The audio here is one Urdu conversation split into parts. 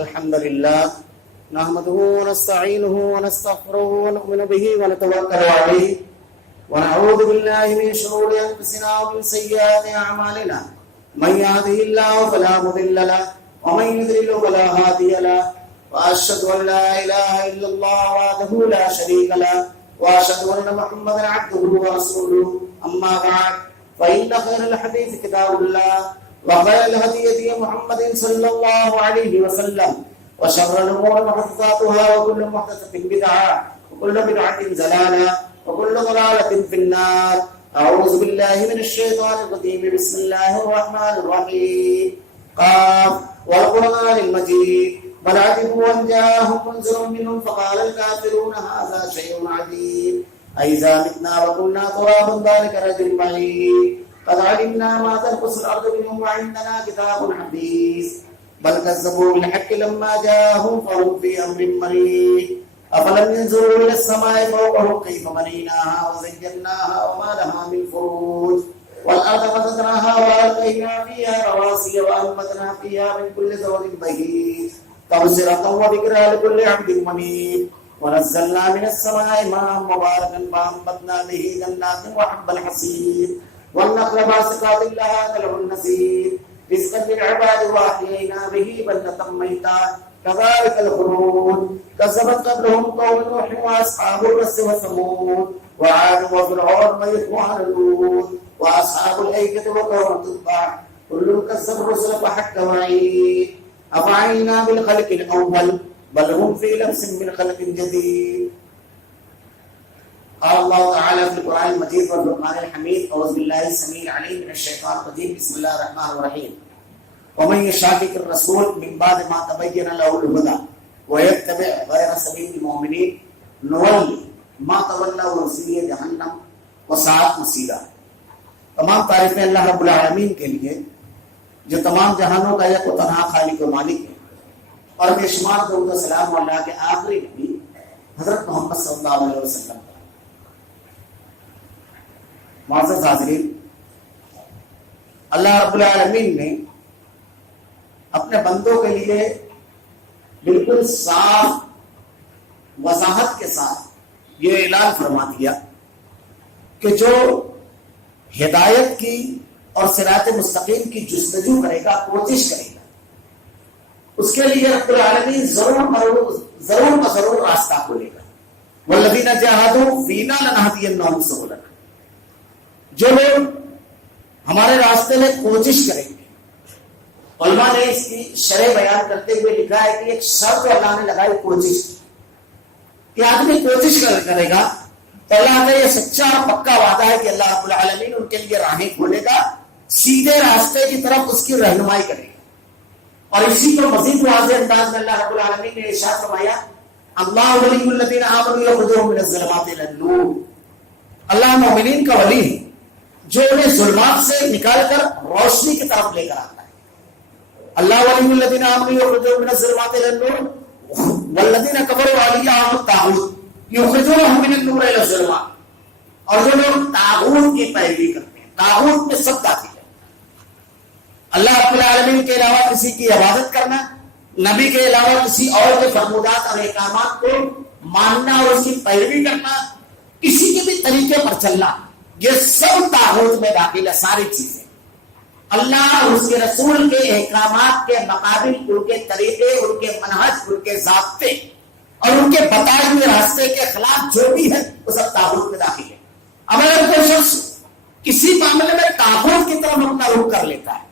الحمد لله نحمده ونستعينه ونستغفره ونؤمن به ونتوكل عليه ونعوذ بالله من شرور أنفسنا ومن سيئات أعمالنا من يهده الله فلا مضل له ومن يضلل فلا هادي له وأشهد أن لا إله إلا الله وحده لا شريك له وأشهد أن محمدا عبده ورسوله أما بعد فإن خير الحديث كتاب الله وخير الهدي هدي محمد صلى الله عليه وسلم وشر الأمور محدثاتها وكل محدثة بدعة وكل بدعة ضلالة وكل ضلالة في النار. أعوذ بالله من الشيطان الرجيم. بسم الله الرحمن الرحيم. قاف والقرآن المجيد بل عجبوا أن جاءهم منذر منهم فقال الكافرون هذا شيء عجيب أإذا متنا وكنا ترابا ذلك رجل بعيد قد علمنا ما تنقص الأرض منهم وعندنا كتاب حديث بل كذبوا بالحق لما جاءهم فهم في أمر مريض أفلم ينظروا إلى السماء فوقهم كيف بنيناها وزيناها وما لها من فروج والأرض مددناها وألقينا فيها رواسي وأنبتنا فيها من كل زوج بهيج تبصرة وذكرى لكل عبد منيب ونزلنا من السماء ماء مباركا فأنبتنا به جنات وحب الحصيد والنخل باسقات لها طلع نضيد رزقا للعباد وأحيينا به بلدة ميتا كذلك الخروج كذبت قبلهم قوم نوح وأصحاب الرس وثمود وعاد وفرعون وإخوان لوط وأصحاب الأيكة وقوم تبع كل كذب الرسل فحق وعيد أفعينا بالخلق الأول بل هم في لبس من خلق جديد. قال الله تعالى في القرآن المجيد والفرقان الحميد أعوذ بالله السميع العليم من الشيطان الرجيم. بسم الله الرحمن الرحيم. ومن يشاقق الرسول من بعد ما تبين له الهدى ويتبع غير سبيل المؤمنين نولي ما تولى ونصليه جهنم وساءت مصيرا. تمام تعریفیں اللہ رب العالمین کے لیے جو تمام جہانوں کا یک و تنہا خالق و مالک ہے، اور بے شمار درود و سلام اللہ کے آخری نبی حضرت محمد صلی اللہ علیہ وسلم. معزز حاضرین، اللہ رب العالمین نے اپنے بندوں کے لیے بالکل صاف وضاحت کے ساتھ یہ اعلان فرما دیا کہ جو ہدایت کی اور صراط مستقیم کی جستجو کرے گا، کوشش کرے گا، اس کے لیے رب العالمین ضرور راستہ کھولے گا. والذین جاہدوا فینا لنہدینہم سبلنا. جو لوگ ہمارے راستے میں کوشش کریں گے. علماء نے اس کی شرح بیان کرتے ہوئے لکھا ہے کہ ایک شرط اللہ نے لگائی کوشش کہ آدمی کوشش کرے گا تو اللہ کا یہ سچا اور پکا وعدہ ہے کہ اللہ رب العالمین ان کے لیے راہیں کھولے گا، سیدھے راستے کی طرف اس کی رہنمائی کرے گا. اور اسی کو مزید واضح انداز میں اللہ رب العالمین نے ارشاد فرمایا اللہ ولی الذین آمنوا یخرجوہم من الظلمات الی النور. اللہ مومنین کا ولی ہے جو انہیں ظلمات سے نکال کر روشنی کی طرف لے کر آتا ہے. اللہ ولی الذین آمنوا یخرجوہم من الظلمات الی النور والذین کفروا اولیاءهم الطاغوت یخرجونہم من النور الی الظلمات. اور جو لوگ طاغوت کی پیروی کرتے ہیں، طاغوت میں سب داخل ہے. اللہ رب العالمین کے علاوہ کسی کی عبادت کرنا، نبی کے علاوہ کسی اور کے فرمودات اور احکامات کو ماننا اور اس کی پیروی کرنا، کسی کے بھی طریقے پر چلنا، یہ سب طاغوت میں داخل ہے. ساری چیزیں اللہ اور اس کے رسول کے احکامات کے مقابل ان کے طریقے، ان کے منہج، ان کے ضابطے اور ان کے بتائے ہوئے راستے کے خلاف جو بھی ہے وہ سب طاغوت میں داخل ہے. اب اگر کوئی شخص کسی معاملے میں طاغوت کی طرف اپنا رخ کر لیتا ہے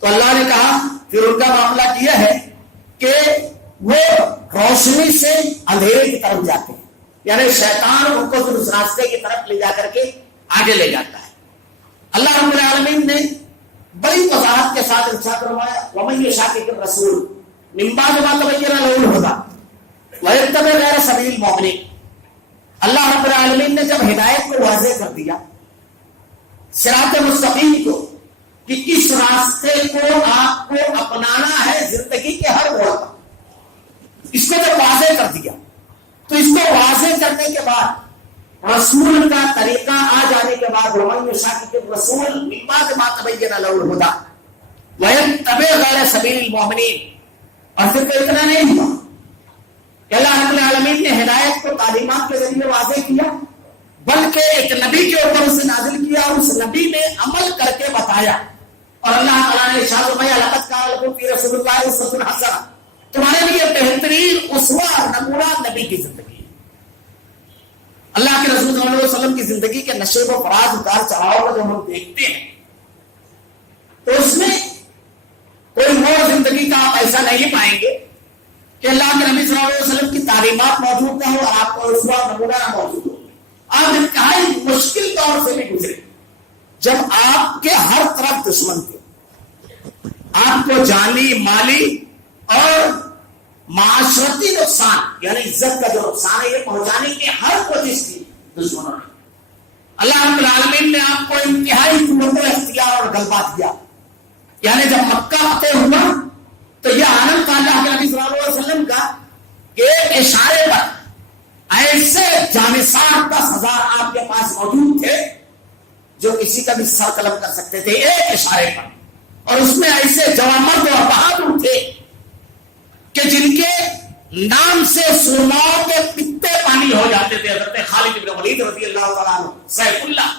تو اللہ نے کہا پھر ان کا معاملہ یہ ہے کہ وہ روشنی سے اندھیرے کی طرف جاتے ہیں، یعنی شیطان ان کو پھر اس راستے کی طرف لے جا کر کے آگے لے جاتا ہے. اللہ رب العالمین نے بڑی وضاحت کے ساتھ ارشاد فرمایا ومن یشاقق الرسول من بعد ما تبین له الهدى ویتبع غیر سبیل المؤمنین. اللہ رب العالمین نے جب ہدایت کو واضح کر دیا، صراط مستقیم کو، کہ اس راستے کو آپ کو اپنانا ہے زندگی کے ہر موڑ پر، اس کو جب واضح کر دیا تو اس کو واضح کرنے کے بعد رسول کا طریقہ آ جانے کے بعد ومن یشاقق الرسول من بعد ما تبین له الهدى ویتبع غیر سبیل المؤمنین، اور پھر تو اتنا نہیں ہوا کہ اللہ رب العالمین نے ہدایت کو تعلیمات کے ذریعے واضح کیا، بلکہ ایک نبی کے اوپر اسے نازل کیا اور اس نبی نے عمل کر کے بتایا. اور اللہ تعالیٰ نے ارشاد فرمایا لقد کان لکم فی رسول اللہ اسوۃ حسنہ، تمہارے لیے بہترین اسوہ اور نمونہ نبی کی زندگی ہے. اللہ کے رسول صلی اللہ علیہ وسلم کی زندگی کے نشیب و فراز اتار چڑھاؤ کو جو ہم دیکھتے ہیں تو اس میں کوئی اور زندگی کا آپ ایسا نہیں پائیں گے کہ اللہ کے نبی صلی اللہ علیہ وسلم کی تعلیمات موجود نہ ہو اور آپ کو اسوہ اور نمونہ نہ موجود ہو. آپ انتہائی مشکل دور سے بھی گزرے جب آپ کے ہر طرف دشمن تھے، آپ کو جانی مالی اور معاشرتی نقصان یعنی عزت کا جو نقصان ہے یہ پہنچانے کی ہر کوشش کی دشمنوں نے. اللہ رب العالمین نے آپ کو انتہائی قوت اختیار اور غلبہ دیا. یعنی جب مکہ فتح ہوا تو یہ عالم تھا اللہ کے نبی صلی اللہ علیہ وسلم کا ایک اشارے پر ایسے جانثار 10,000 آپ کے پاس موجود تھے جو کسی کا بھی سر قلم کر سکتے تھے ایک اشارے پر. اور اس میں ایسے جوامرد اور بہادر تھے کہ جن کے نام سے سرماؤں کے پتے پانی ہو جاتے تھے. حضرت خالد بن ولید رضی اللہ تعالیٰ عنہ سیف اللہ،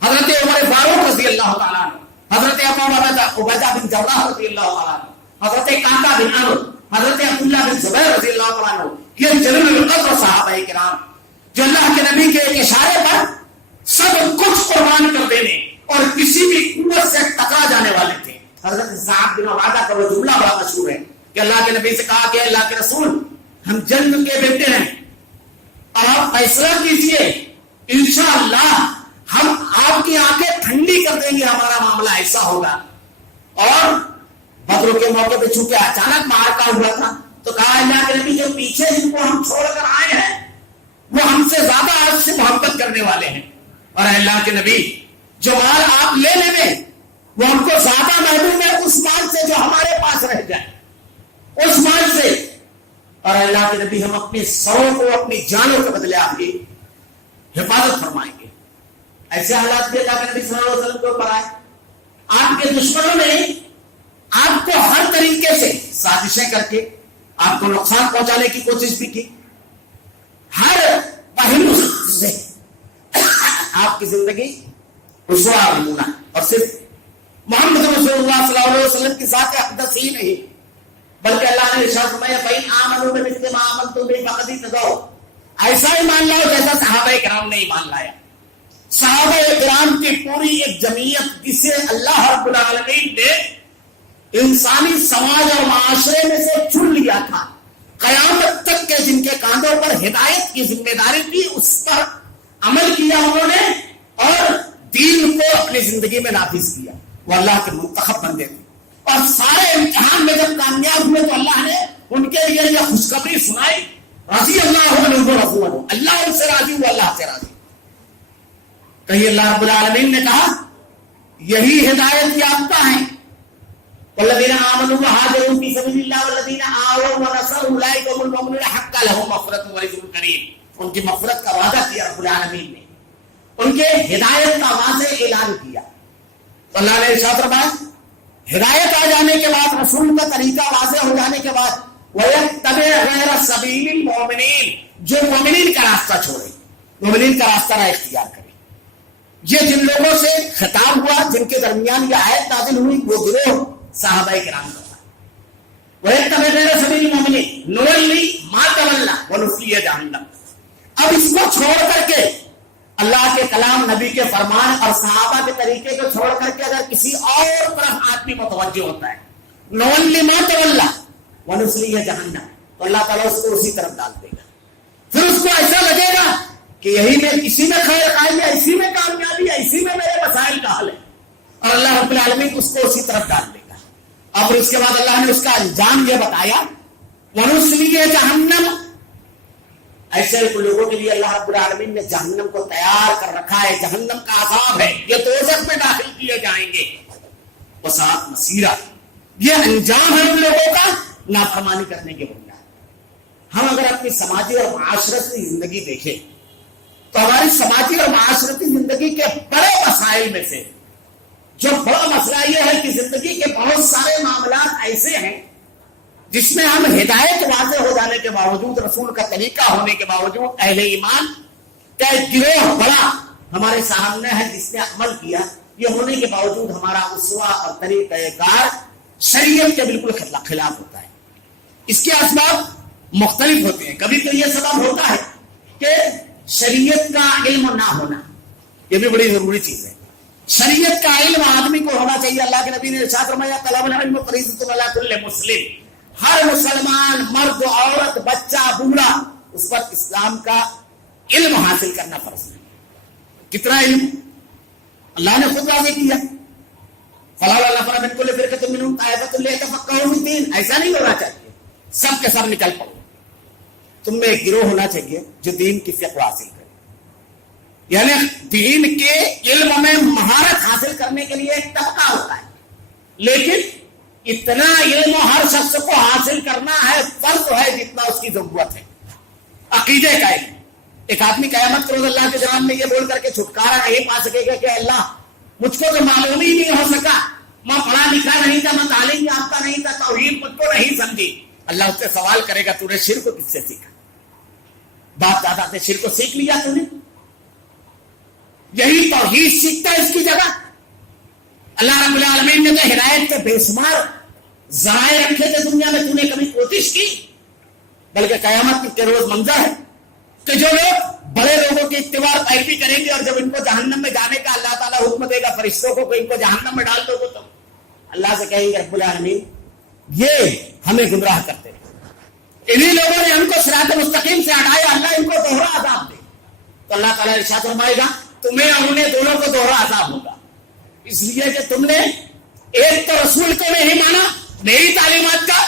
حضرت عمر فاروق رضی اللہ تعالیٰ عنہ، حضرت عبیدہ بن جراح رضی اللہ تعالیٰ عنہ، حضرت قعقاع بن عمرو، حضرت عبداللہ بن زبیر رضی اللہ تعالیٰ عنہ، یہ جلیل القدر صحابہ کرام جو اللہ کے نبی کے ایک اشارے پر سب کچھ قربان کر دینے اور کسی بھی قوت سے ٹکرا جانے والے تھے. حضرت سعد بن عبادہ کا وہ جملہ بڑا مشہور ہے کہ اللہ کے نبی سے کہا کہ اللہ کے رسول ہم جنگ کے بیٹے ہیں اور آپ فیصلہ کیجئے، انشاءاللہ ہم آپ کی آنکھیں ٹھنڈی کر دیں گے، ہمارا معاملہ ایسا ہوگا. اور بدر کے موقع پہ چونکہ اچانک معرکہ ہوا تھا تو کہا اللہ کے نبی جو پیچھے جن کو ہم چھوڑ کر آئے ہیں وہ ہم سے زیادہ آپ سے محبت کرنے والے ہیں، اور اللہ کے نبی جو مال آپ لے لیں گے وہ ہم کو زیادہ محبوب ہے اس مال سے جو ہمارے پاس رہ جائے، اس مال سے. اور اللہ کے نبی ہم اپنی سروں کو اپنی جانوں کے بدلے آپ کی حفاظت فرمائیں گے. ایسے حالات بھی اللہ کے نبی صلی اللہ علیہ وسلم کے اوپر آئے. آپ کے دشمنوں نے آپ کو ہر طریقے سے سازشیں کر کے آپ کو نقصان پہنچانے کی کوشش بھی کی. ہر پہلو سے آپ کی زندگی رسوا نمونہ. اور صرف محمد رسول اللہ صلی اللہ علیہ وسلم کی ذات اقدس ہی نہیں بلکہ اللہ نے ارشاد فرمایا فَإِنْ آمَنُوا بِمِثْلِ مَا آمَنْتُم بِهِ فَقَدِ اهْتَدَوْا، ایسا ایمان لاؤ جیسا صحابہ کرام نے ایمان لایا. صحابہ کرام کی پوری ایک جمعیت جسے اللہ رب العالمین نے انسانی سماج اور معاشرے میں سے چن لیا تھا، قیامت تک کے جن کے کاندھوں پر ہدایت کی ذمہ داری تھی، اس پر عمل کیا انہوں نے اور دین کو اپنی زندگی میں نافذ کیا. وہ اللہ کے منتخب بندے تھے اور سارے امتحان میں جب کامیاب ہوئے تو اللہ نے ان کے لیے یہ خوشخبری سنائی رضی اللہ عنہ ورضوا عنہ، اللہ ان سے راضی ہوا، اللہ سے راضی. کہیں اللہ رب العالمین نے کہا یہی ہدایت یافتہ ہیں والذین آمنوا وہاجروا فی سبیل اللہ والذین آووا ونصروا اولئک هم المؤمنون حقا لهم مغفرۃ ورزق کریم. ان کی مغفرت کا وعدہ کیا رب العالمین نے، ان کے ہدایت کا واضح اعلان کیا. تو اللہ نے ارشاد فرمایا ہدایت آ جانے کے بعد، رسول کا طریقہ واضح ہو جانے کے بعد وَيَتَّبِعْ غَيْرَ سَبِيلِ الْمُؤْمِنِينَ، جو مومنین کا راستہ چھوڑے، مومنین کا راستہ نہ اختیار کرے. یہ جن لوگوں سے خطاب ہوا جن کے درمیان یہ آیت نازل ہوئی وہ گروہ صحابہ کرام کا تھا. وَيَتَّبِعْ غَيْرَ سَبِيلِ الْمُؤْمِنِينَ نُوَلِّهِ مَا تَوَلَّىٰ وَنُصْلِيهِ جَهَنَّمَ. اب اس کو چھوڑ کر کے اللہ کے کلام، نبی کے فرمان اور صحابہ کے طریقے کو چھوڑ کر کے اگر کسی اور طرف آدمی متوجہ ہوتا ہے نُوَلِّهِ مَا تَوَلَّىٰ وَنُصْلِيهِ جَهَنَّمَ، تو اللہ تعالیٰ اس کو اسی طرف ڈال دے گا. پھر اس کو ایسا لگے گا کہ یہی میں اسی میں خیر خائی ہے، اسی میں کامیابی ہے، اسی میں میرے مسائل کا حل ہے، اور اللہ رب العالمین اس کو اسی طرف ڈال دے گا. اور اس کے بعد اللہ نے اس کا انجام یہ بتایا وَنُصْلِيهِ جَهَنَّمَ. ایسے لوگوں کے لیے اللہ رب العالمین نے جہنم کو تیار کر رکھا ہے. جہنم کا عذاب ہے، یہ دوزخ میں داخل کیے جائیں گے. وَسَاءَتْ مَصِيرًا، یہ انجام ہے ان لوگوں کا نافرمانی کرنے کے بنیاد. ہم اگر اپنی سماجی اور معاشرتی زندگی دیکھیں تو ہماری سماجی اور معاشرتی زندگی کے بڑے مسائل میں سے جو بڑا مسئلہ یہ ہے کہ زندگی کے بہت سارے معاملات ایسے ہیں جس میں ہم ہدایت واضح ہو جانے کے باوجود، رسول کا طریقہ ہونے کے باوجود، اہل ایمان کا ایک گروہ بڑا ہمارے سامنے ہے جس نے عمل کیا، یہ ہونے کے باوجود ہمارا اسوہ اور طریقہ کار شریعت کے بالکل خلاف ہوتا ہے۔ اس کے اسباب مختلف ہوتے ہیں۔ کبھی تو یہ سبب ہوتا ہے کہ شریعت کا علم نہ ہونا، یہ بھی بڑی ضروری چیز ہے۔ شریعت کا علم آدمی کو ہونا چاہیے۔ اللہ کے نبی نے ارشاد فرمایا طلب العلم فریضۃ علی کل مسلم، ہر مسلمان، مرد، عورت، بچہ، بوڑھا، اس پر اسلام کا علم حاصل کرنا فرض ہے۔ کتنا علم اللہ نے خود واضح کیا، فلا نفر من کل فرقۃ منهم طائفۃ لیتفقهوا فی الدین، ایسا نہیں ہونا چاہیے سب کے سب نکل پڑو۔ تم میں ایک گروہ ہونا چاہیے جو دین کی فقہ حاصل کرے، یعنی دین کے علم میں مہارت حاصل کرنے کے لیے ایک طبقہ ہوتا ہے، لیکن اتنا علم ہر شخص کو حاصل کرنا ہے فرض ہے جتنا اس کی ضرورت ہے۔ عقیدے کا علم، ایک آدمی قیامت روز اللہ کے جناب میں یہ بول کر کے چھٹکارا نہیں پا سکے گا کہ اللہ مجھ کو تو معلوم ہی نہیں ہو سکا، میں پڑھا لکھا نہیں تھا، میں تعلیم یافتہ نہیں تھا، توحید مجھ کو نہیں سمجھی۔ اللہ اس سے سوال کرے گا تو نے شرک کو کس سے سیکھا؟ باپ دادا سے شرک کو سیکھ لیا تو نے؟ یہی توحید سیکھتا ہے اس کی جگہ۔ اللہ رب العالمین نے تو ہدایت کے بے شمار ذرائع رکھے تھے دنیا میں، تو نے کبھی کوشش کی؟ بلکہ قیامت کے روز منظر ہے کہ جو لوگ بڑے لوگوں کی اتباع پیروی کریں گے اور جب ان کو جہنم میں جانے کا اللہ تعالیٰ حکم دے گا فرشتوں کو کہ ان کو جہنم میں ڈال دو گے، تو اللہ سے کہیں گے رب العالمین یہ ہمیں گمراہ کرتے ہیں، انہی لوگوں نے ہم کو صراط مستقیم سے ہٹایا، اللہ ان کو دوہرا عذاب دے۔ تو اللہ تعالیٰ ارشاد فرمائے گا تمہیں اور انہیں دونوں کو دوہرا عذاب ہوگا، اس لیے کہ تم نے ایک تو رسول کو نہیں مانا، میری تعلیمات کا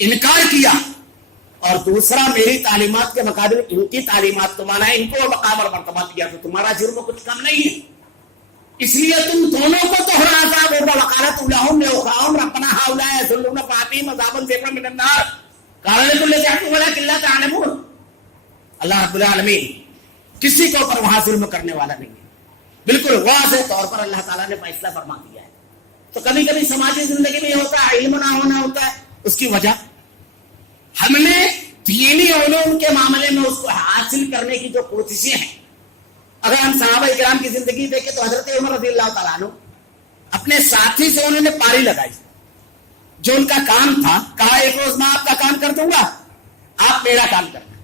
انکار کیا، اور دوسرا میری تعلیمات کے مقابل ان کی تعلیمات کو مانا ہے، ان کو مقام اور مرتبہ دیا، تو تمہارا جرم کچھ کم نہیں ہے، اس لیے تم دونوں کو دوہرا عذاب ہوگا۔ وقالت لهم لاخراهم ربنا هؤلاء يضلون فآتهم عذابا ضعفا من النار قال لكل ضعف ولكن لا تعلمون۔ اللہ رب العالمین کسی کے اوپر وہاں ظلم کرنے والا نہیں ہے، بالکل واضح طور پر اللہ تعالیٰ نے فیصلہ فرما دیا ہے۔ تو کبھی کبھی سماجی زندگی میں یہ ہوتا ہے علم نہ ہونا ہوتا ہے، اس کی وجہ ہم نے دینی علوم کے معاملے میں اس کو حاصل کرنے کی جو کوششیں ہیں، اگر ہم صحابہ کرام کی زندگی دیکھیں تو حضرت عمر رضی اللہ تعالیٰ عنہ اپنے ساتھی سے انہوں نے پاری لگائی، جو ان کا کام تھا، کہا ایک روز میں آپ کا کام کر دوں گا، آپ میرا کام کرنا،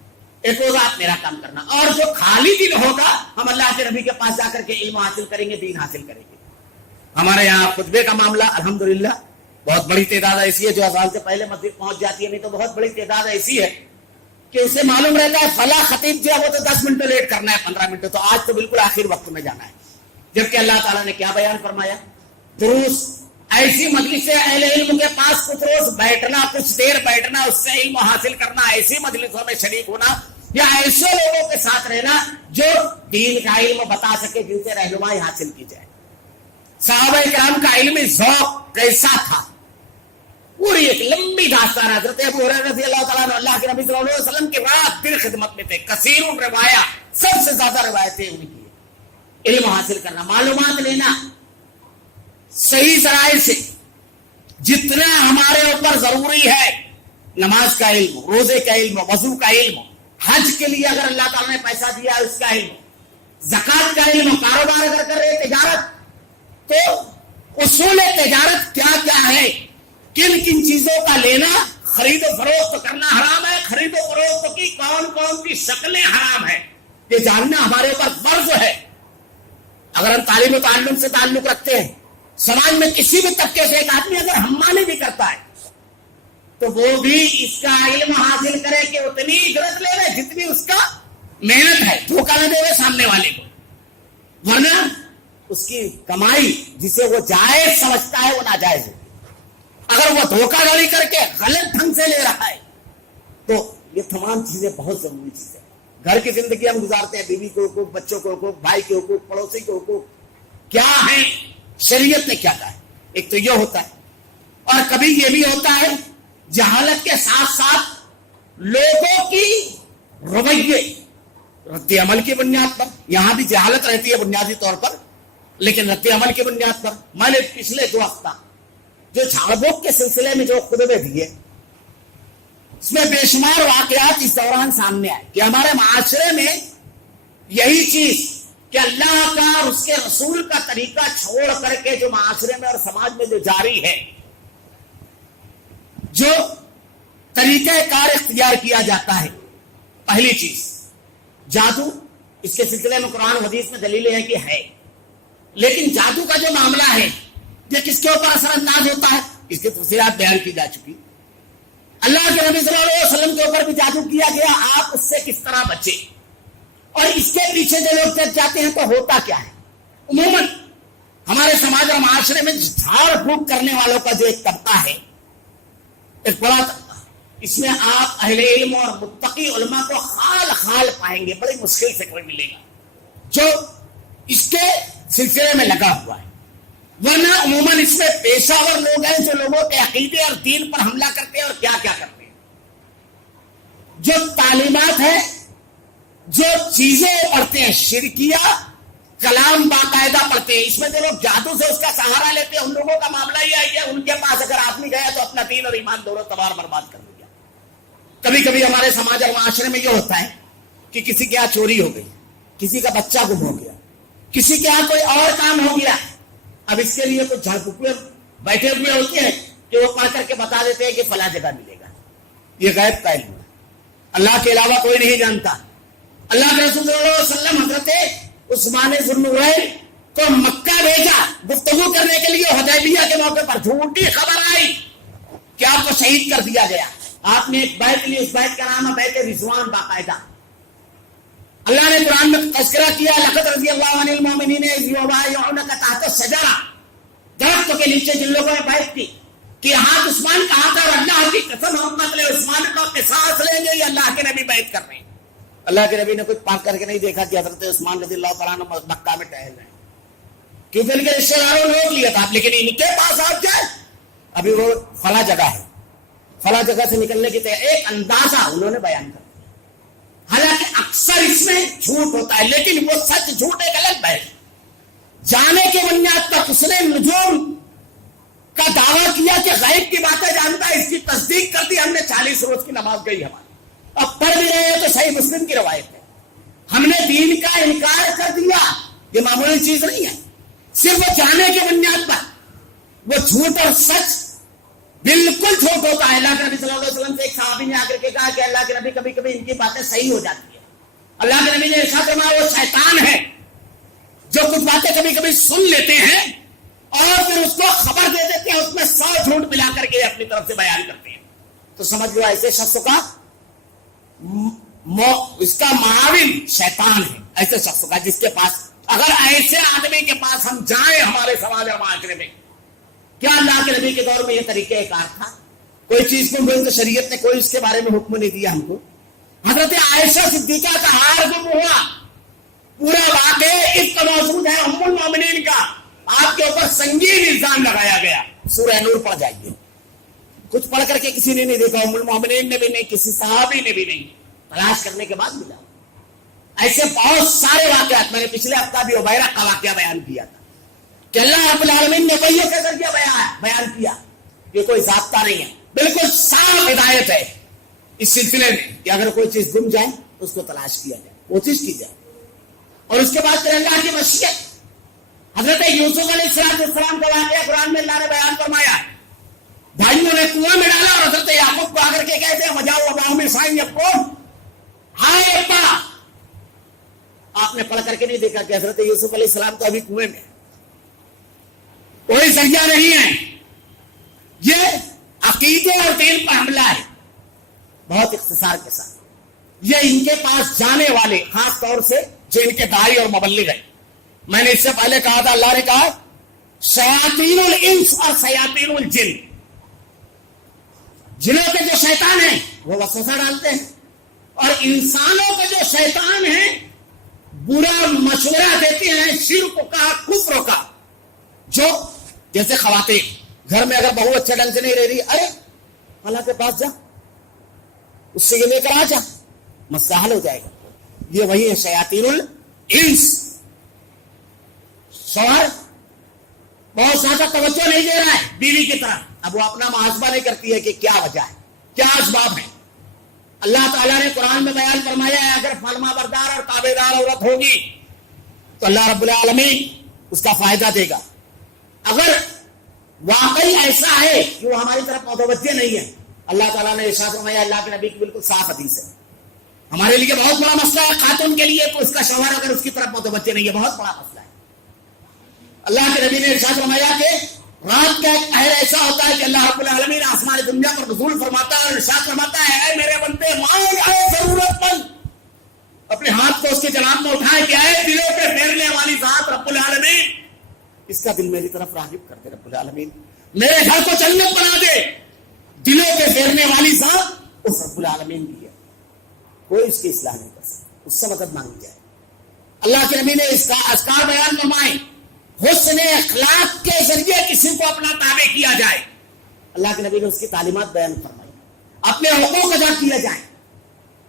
ایک روز آپ میرا کام کرنا، اور جو خالی دن ہوگا ہم اللہ کے نبی کے پاس جا کر کے علم حاصل کریں گے، دین حاصل کریں گے۔ ہمارے یہاں خطبے کا معاملہ الحمدللہ بہت بڑی تعداد ایسی ہے جو اذان سے پہلے مسجد پہنچ جاتی ہے، نہیں تو بہت بڑی تعداد ایسی ہے کہ اسے معلوم رہتا ہے فلاں خطیب جو ہے وہ تو 10 منٹ لیٹ کرنا ہے، 15 منٹ، تو آج تو بالکل آخر وقت میں جانا ہے، جبکہ اللہ تعالیٰ نے کیا بیان فرمایا؟ دروس ایسی مجلس اہل علم کے پاس کچھ روز بیٹھنا، کچھ دیر بیٹھنا، اس سے علم حاصل کرنا، ایسی مجلسوں میں شریک ہونا، یا ایسے لوگوں کے ساتھ رہنا جو دین کا علم بتا سکے، جن سے رہنمائی حاصل کی جائے۔ صحابہ کرام کا علمی ذوق کیسا تھا؟ پوری ایک لمبی داستان ہے۔ حضرت ابو ہریرہ رضی اللہ تعالیٰ عنہ اللہ کے نبی صلی اللہ علیہ وسلم کے رات دن خدمت میں تھے، کثیر روایہ، سب سے زیادہ روایتیں ان کی۔ علم حاصل کرنا، معلومات لینا صحیح ذرائع سے، جتنا ہمارے اوپر ضروری ہے، نماز کا علم، روزے کا علم، وضو کا علم، حج کے لیے اگر اللہ تعالیٰ نے پیسہ دیا اس کا علم، زکوٰۃ کا علم، کاروبار اگر کر رہے تجارت، تو اصول تجارت کیا کیا ہے، کن کن چیزوں کا لینا، خرید و فروخت کرنا حرام ہے، خرید و فروخت کی کون کون سی شکلیں حرام ہے، یہ جاننا ہمارے اوپر فرض ہے۔ اگر ہم تعلیم و تعلم سے تعلق رکھتے ہیں، سماج میں کسی بھی طبقے سے ایک آدمی اگر حمالی بھی کرتا ہے تو وہ بھی اس کا علم حاصل کرے کہ اتنی اجرت لے لے جتنی اس کا محنت ہے، دھوکہ نہ دے سامنے والے کو، ورنہ اس کی کمائی جسے وہ جائز سمجھتا ہے وہ ناجائز ہے۔ اگر وہ دھوکہ دھڑی کر کے غلط ڈھنگ سے لے رہا ہے تو یہ تمام چیزیں بہت ضروری چیزیں ہیں۔ گھر کی زندگی ہم گزارتے ہیں، بیوی کے حقوق، بچوں کے حقوق، بھائی کے حقوق، پڑوسی کے حقوق کیا ہے، شریعت نے کیا کہا ہے، ایک تو یہ ہوتا ہے۔ اور کبھی یہ بھی ہوتا ہے جہالت کے ساتھ ساتھ لوگوں کی رویے رد عمل کی بنیاد پر، یہاں بھی جہالت رہتی ہے بنیادی طور پر، لیکن رد عمل کی بنیاد پر۔ میں نے پچھلے 2 ہفتہ جو جھاڑ بوک کے سلسلے میں جو خطبے دیے اس میں بے شمار واقعات اس دوران سامنے آئے کہ ہمارے معاشرے میں یہی چیز کہ اللہ کا اور اس کے رسول کا طریقہ چھوڑ کر کے جو معاشرے میں اور سماج میں جو جاری ہے، جو طریقہ کار اختیار کیا جاتا ہے، پہلی چیز جادو، اس کے سلسلے میں قرآن و حدیث میں دلیلیں ہیں کہ ہے، لیکن جادو کا جو معاملہ ہے یہ کس کے اوپر اثر انداز ہوتا ہے، اس کی تفصیلات بیان کی جا چکی۔ اللہ کے نبی صلی اللہ علیہ وسلم کے اوپر بھی جادو کیا گیا، آپ اس سے کس طرح بچے، اور اس کے پیچھے جو لوگ چل جاتے ہیں تو ہوتا کیا ہے۔ عموماً ہمارے سماج اور معاشرے میں جھاڑ پھونک کرنے والوں کا جو ایک طبقہ ہے، ایک بڑا طبقہ، اس میں آپ اہل علم اور متقی علماء کو خال خال پائیں گے، بڑی مشکل سے کوئی ملے گا جو اس کے سلسلے میں لگا ہوا ہے، ورنہ عموماً اس میں پیشہ ور لوگ ہیں جو لوگوں کے عقیدے اور دین پر حملہ کرتے ہیں اور کیا کیا کرتے ہیں۔ جو تعلیمات ہیں، جو چیزیں پڑھتے ہیں، شرکیہ کلام باقاعدہ پڑھتے ہیں، اس میں جو لوگ جادو سے اس کا سہارا لیتے ہیں، ان لوگوں کا معاملہ یہ ہے کہ ان کے پاس اگر آدمی گیا تو اپنا دین اور ایمان دونوں تباہ برباد کر دیا۔ کبھی کبھی ہمارے سماج اور معاشرے میں یہ ہوتا ہے کہ کسی کے یہاں چوری ہو گئی، کسی کا بچہ گم ہو گیا، کسی کے یہاں کوئی اور کام ہو گیا، اب اس کے لیے کچھ جھڑپوکے بیٹھے ہوئے ہوتے ہیں کہ وہ پڑھ کر کے بتا دیتے ہیں کہ فلاں جگہ ملے گا۔ یہ غیب کا علم ہے، اللہ کے علاوہ کوئی نہیں جانتا۔ اللہ کے رسول صلی اللہ علیہ وسلم حضرت عثمان ذو النورین کو مکہ بھیجا گفتگو کرنے کے لیے، حدیبیہ کے موقع پر جھوٹی خبر آئی کہ آپ کو شہید کر دیا گیا، آپ نے ایک بیعت لی، اس بیعت کا نام ہے بیعت رضوان باقاعدہ۔ اللہ نے قرآن میں تذکرہ کیا، لقد رضی اللہ عن المؤمنین اذ یبایعونک تحت الشجرہ، درخت کے نیچے جن لوگوں نے بیعت کی کہ ہاتھ عثمان کا ہاتھ، اور اللہ کی قسم ہم قتل عثمان کا قصاص لیں گے، یہ اللہ کے نبی بیعت کر رہے ہیں۔ اللہ کے نبی نے کچھ پاک کر کے نہیں دیکھا کہ حضرت عثمان رضی اللہ تعالیٰ عنہ مکہ میں ٹہل رہے ہیں، کیونکہ ان کے رشتے داروں نے روک لیا تھا، لیکن ان کے پاس آپ جائے ابھی وہ فلاں جگہ ہے، فلاں جگہ سے نکلنے کی ایک اندازہ انہوں نے بیان کر دیا۔ حالانکہ اکثر اس میں جھوٹ ہوتا ہے، لیکن وہ سچ جھوٹ ایک الگ ہے۔ جانے کے بنیاد پر اس نے نجوم کا دعویٰ کیا کہ غیب کی باتیں جانتا ہے، اس کی تصدیق کر دی، ہم نے 40 روز کی نماز گئی ہماری، اب پڑھ بھی رہے ہیں تو صحیح مسلم کی روایت ہے، ہم نے دین کا انکار کر دیا، یہ معمولی چیز نہیں ہے۔ صرف وہ جانے کے بنیاد پر وہ جھوٹ اور سچ بالکل جھوٹ ہوتا ہے۔ اللہ کے نبی صلی اللہ علیہ وسلم سے ایک صحابی نے آ کر کے کہا کہ اللہ کے نبی کبھی کبھی ان کی باتیں صحیح ہو جاتی ہیں۔ اللہ کے نبی نے ارشاد فرمایا وہ شیطان ہے جو کچھ باتیں کبھی کبھی سن لیتے ہیں اور پھر اس کو خبر دے دیتے ہیں، اس میں 100 جھوٹ ملا کر کے اپنی طرف سے بیان کرتے ہیں۔ تو سمجھ لو ایسے شخص کا اس کا معاون شیطان ہے، ایسے شخص کا جس کے پاس، اگر ایسے آدمی کے پاس ہم جائیں ہمارے سماج اور معاشرے میں، کیا اللہ کے نبی کے دور میں یہ طریقہ کار تھا؟ کوئی چیز کو تو شریعت نے کوئی اس کے بارے میں حکم نہیں دیا ہم کو۔ حضرت عائشہ صدیقہ کا ہار گم ہوا، پورا واقعہ اس کا موجود ہے ام المومنین کا، آپ کے اوپر سنگین الزام لگایا گیا۔ سورہ نور پڑھ جائیے، کچھ پڑھ کر کے کسی نے نہیں دیکھا، ام المومنین نے بھی نہیں، کسی صحابی نے بھی نہیں، تلاش کرنے کے بعد ملا۔ ایسے بہت سارے واقعات، میں نے پچھلے ہفتہ بھی عبیرہ کا واقعہ بیان کیا تھا کہ اللہ رب العالمین نے وحی کے ذریعے بیان کیا، یہ کوئی ضابطہ نہیں ہے، بالکل صاف ہدایت ہے اس سلسلے میں کہ اگر کوئی چیز گم جائے تو اس کو تلاش کیا جائے، کوشش کی جائے، اور اس کے بعد پھر اللہ کی مشیت۔ حضرت یوسف علیہ السلام کا واقعہ قرآن میں اللہ نے بیان فرمایا، بھائیوں نے کنواں میں ڈالا اور حضرت یعقوب کو آ کر کے کہتے ہیں وجاؤ اباہم یسعون یبکون، ہائے ابا۔ آپ نے پڑھ کر کے نہیں دیکھا کہ حضرت یوسف علیہ السلام تو ابھی کنویں میں، کوئی ذریعہ نہیں ہے، یہ عقیدے اور دین پر حملہ ہے۔ بہت اختصار کے ساتھ یہ ان کے پاس جانے والے، خاص طور سے جو ان کے داعی اور مبلغ ہیں، میں نے اس سے پہلے کہا تھا، اللہ نے کہا شیاطین الانس اور شیاطین الجن، جنوں کے جو شیطان ہیں وہ وسوسہ ڈالتے ہیں، اور انسانوں کے جو شیطان ہیں برا مشورہ دیتے ہیں شرک کا، کفر کا۔ جو جیسے خواتین گھر میں اگر بہو اچھے ڈھنگ سے نہیں رہ رہی، ارے اللہ کے پاس جا، اس سے یہ لے کر آ جا، مسئلہ حل ہو جائے گا۔ یہ وہی ہے شیاطین الانس۔ شوہر بہت زیادہ توجہ نہیں دے رہا ہے بیوی کی طرف، اب وہ اپنا محاسبہ نہیں کرتی ہے کہ کیا وجہ ہے، کیا اسباب ہے، اللہ تعالیٰ نے قرآن میں بیان فرمایا ہے اگر فرما بردار اور تابع دار عورت ہوگی تو اللہ رب العالمین اس کا فائدہ دے گا. اگر واقعی ایسا ہے کہ وہ ہماری طرف متوجہ نہیں ہے, اللہ تعالیٰ نے ارشاد فرمایا, اللہ کے نبی کی بالکل صاف حدیث ہے, ہمارے لیے بہت بڑا مسئلہ ہے خاتون کے لیے, تو اس کا شوہر اگر اس کی طرف متوجہ نہیں ہے بہت بڑا مسئلہ ہے. اللہ کے نبی نے ارشاد فرمایا کہ رات کا ایک پہر ایسا ہوتا ہے کہ اللہ رب العالمین آسمان دنیا پر نزول فرماتا ہے اور ارشاد فرماتا ہے اے میرے بندے مانگ آئے ضرورت مند, اپنے ہاتھ کو اس کے جناب میں اٹھائے کہ اے دلوں پہ پھیرنے والی ذات رب العالمین, اس کا دل میری طرف راغب کر دے رب العالمین, میرے گھر کو جنت بنا دے. دلوں پہ پھیرنے والی ذات اس رب العالمین کی ہے, کوئی اس کی اصلاح نہیں کر سکتا, اس سے مدد مانگی جائے. اللہ کے نبی نے اس کا اذکار بیان فرمائے, حسن اخلاق کے ذریعے کسی کو اپنا تابع کیا جائے. اللہ کے نبی نے اس کی تعلیمات بیان فرمائی, اپنے حقوق ادا کیے جائیں,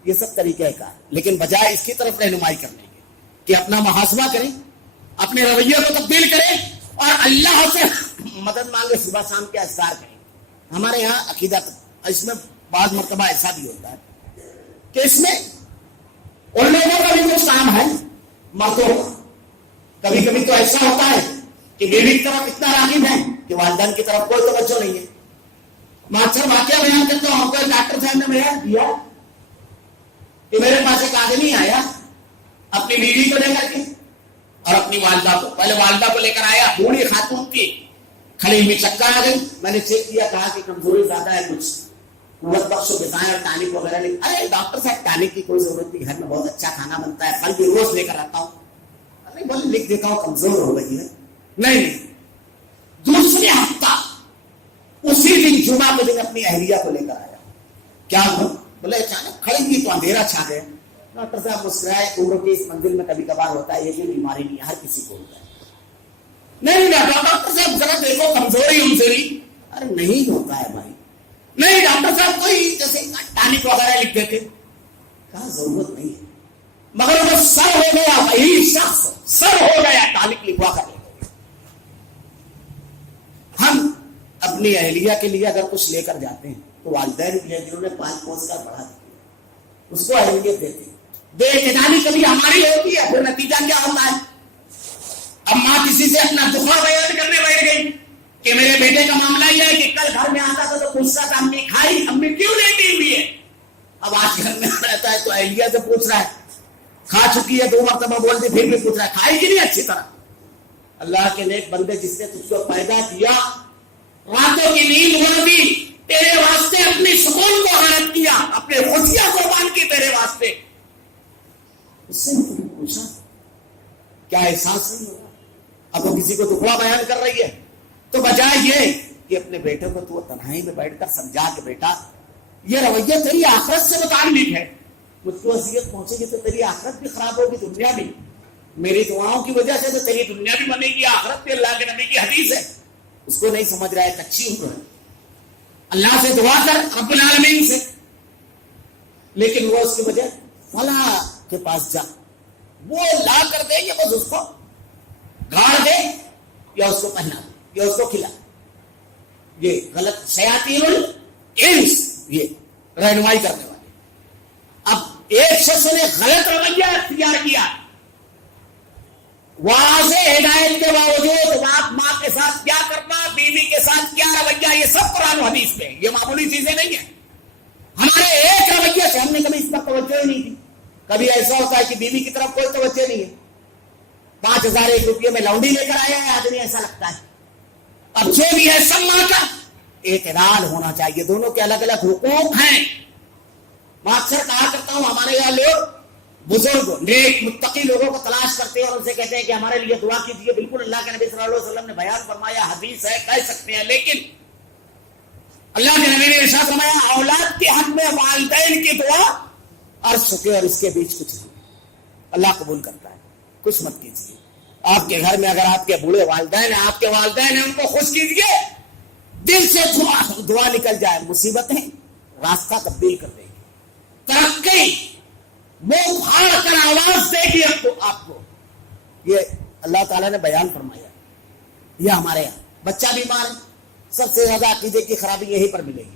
یہ سب طریقہ کار, لیکن بجائے اس کی طرف رہنمائی کرنے کے کہ اپنا محاسبہ کریں, اپنے رویے کو تبدیل کریں اور اللہ سے مدد مانگے, صبح شام کے اذکار کریں. ہمارے یہاں عقیدہ اس میں بعض مرتبہ ایسا بھی ہوتا ہے کہ اس میں ان لوگوں کا بھی کچھ کام ہے, مردوں کا. کبھی کبھی تو ایسا ہوتا ہے کہ بیوی کی طرف اتنا راغب ہے کہ والدین کی طرف کوئی توجہ نہیں ہے. میں اکثر واقعہ بیان کرتا ہوں, ہم کو ڈاکٹر صاحب نے بیان کیا کہ میرے پاس ایک آدمی آیا اپنی بیوی کو لے کر کے اور اپنی والدہ کو, پہلے والدہ کو لے کر آیا, بوڑھی خاتون تھی, کھڑی ہوئی چکر آ گئی. میں نے چیک کیا, کہا کہ کمزوری زیادہ ہے, کچھ قوت بخش غذائیں اور ٹانک وغیرہ لے. ارے ڈاکٹر صاحب ٹانک کی کوئی ضرورت نہیں, گھر میں بہت اچھا کھانا بنتا ہے, پھل بھی روز لے کر آتا ہوں. ارے بولے لکھ دیتا ہوں کمزور ہو گئی ہے. نہیں, دوسرے ہفتہ اسی دن جمعہ کے دن اپنی اہلیہ کو لے کر آیا. کیا بولے اچانک کھڑی ہوئی تو اندھیرا چھا گیا. ڈاکٹر صاحب مسکرائے, عمر کی اس منزل میں کبھی کبھار ہوتا ہے, یہ بیماری نہیں ہے, ہر کسی کو ہوتا ہے. نہیں ڈاکٹر صاحب ذرا دیکھو کمزوری امزوری. ارے نہیں ہوتا ہے بھائی. نہیں ڈاکٹر صاحب کوئی جیسے ٹانک وغیرہ لکھ دیتے. کہا ضرورت نہیں ہے, مگر وہ سر ہو گیا, وہی شخص سر ہو گیا, ٹانک لکھوا کر لے گئے. ہم اپنی اہلیہ کے لیے اگر کچھ لے کر جاتے ہیں تو والدین بھی جنہوں نے 5 پوس کا بڑھا دیا اس کو اہلیت دیتے ہیں. بے اعتدالی کبھی ہماری ہوتی ہے, پھر نتیجہ کیا ہوتا ہے؟ اب ماں کسی سے اپنا دکھا بیان کرنے بیٹھ گئی کہ میرے بیٹے کا معاملہ یہ ہے کہ کل گھر میں آتا تھا تو پوچھتا تھا امی کھائی, امی کیوں لیٹی ہوئی ہے. اب آج گھر میں رہتا ہے تو اہلیہ سے پوچھ رہا ہے, کھا چکی ہے 2 مرتبہ بولتی, پھر بھی پوچھ رہا ہے کھائی کہ نہیں اچھی طرح. اللہ کے نیک بندے, جس نے تجھ کو پیدا کیا, راتوں کی نیند اڑا دی, تیرے واسطے اپنی سکون کو غارت کیا, اپنے خوشیاں قربان کی تیرے واسطے, اس سے پوچھا کیا احساس نہیں ہوگا؟ اب وہ کسی کو دکھڑا بیان کر رہی ہے تو بجائے یہ کہ اپنے بیٹے کو تو تنہائی میں بیٹھ کر سمجھا کہ بیٹا یہ رویہ تیری آخرت سے متعلق ہے, مجھ کو اذیت پہنچے گی تو تیری آخرت بھی خراب ہوگی, دنیا بھی. میری دعاؤں کی وجہ سے تو تیری دنیا بھی بنے گی, آخرت بھی. اللہ کے نبی کی حدیث ہے. اس کو نہیں سمجھ رہا ہے, کچی عمر ہے. اللہ سے دعا کر رب العالمین سے, لیکن وہ اس کی وجہ فلاں کے پاس جا, وہ لا کر دے, یہ بس اس کو گاڑ دے یا اس کو پہنا دے یا اس کو کھلا. یہ غلط شیاطین الانس, یہ رہنمائی کرنے والے. اب ایک شخص نے غلط رویہ اختیار کیا, واضح ہدایت کے باوجود باپ ماں کے ساتھ کیا کرنا, بیوی کے ساتھ کیا رویہ, یہ سب قرآن و حدیث میں, یہ معمولی چیزیں نہیں ہیں. ہمارے ایک رویہ سے ہم نے کبھی اس پر توجہ ہی نہیں دی. کبھی ایسا ہوتا ہے کہ بیوی کی طرف کوئی توجہ نہیں ہے, 5,001 روپئے میں لونڈی لے کر آیا ہے آدمی, ایسا لگتا ہے. اب جو بھی ہے سب ماں کا اعتدال ہونا چاہیے, دونوں کے الگ الگ حقوق ہیں. میں اکثر کہا کرتا ہوں, ہمارے یہاں لوگ بزرگ نیک متقی لوگوں کو تلاش کرتے ہیں اور ان سے کہتے ہیں کہ ہمارے لیے دعا کیجیے. بالکل اللہ کے نبی صلی اللہ علیہ وسلم نے بیان فرمایا, حدیث ہے, کہہ سکتے ہیں, لیکن اللہ کے نبی نے ارشاد فرمایا اولاد کے حق میں والدین کی دعا عرش کے اور اس کے بیچ کچھ نہیں, اللہ قبول کرتا ہے. کچھ مت کیجیے. آپ کے گھر میں اگر آپ کے بوڑھے والدین ہیں, آپ کے والدین ہیں, ان کو خوش کیجیے, دل سے دعا نکل جائے, مصیبتیں راستہ تبدیل کر دیں گی, ترقی منہ پھاڑ کر آواز دے گی آپ کو. یہ اللہ تعالیٰ نے بیان فرمایا. یہ ہمارے یہاں بچہ بیمار ہے, سب سے زیادہ عقیدے کی خرابی یہیں پر ملے گی.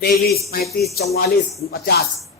23, 35, 44, 50।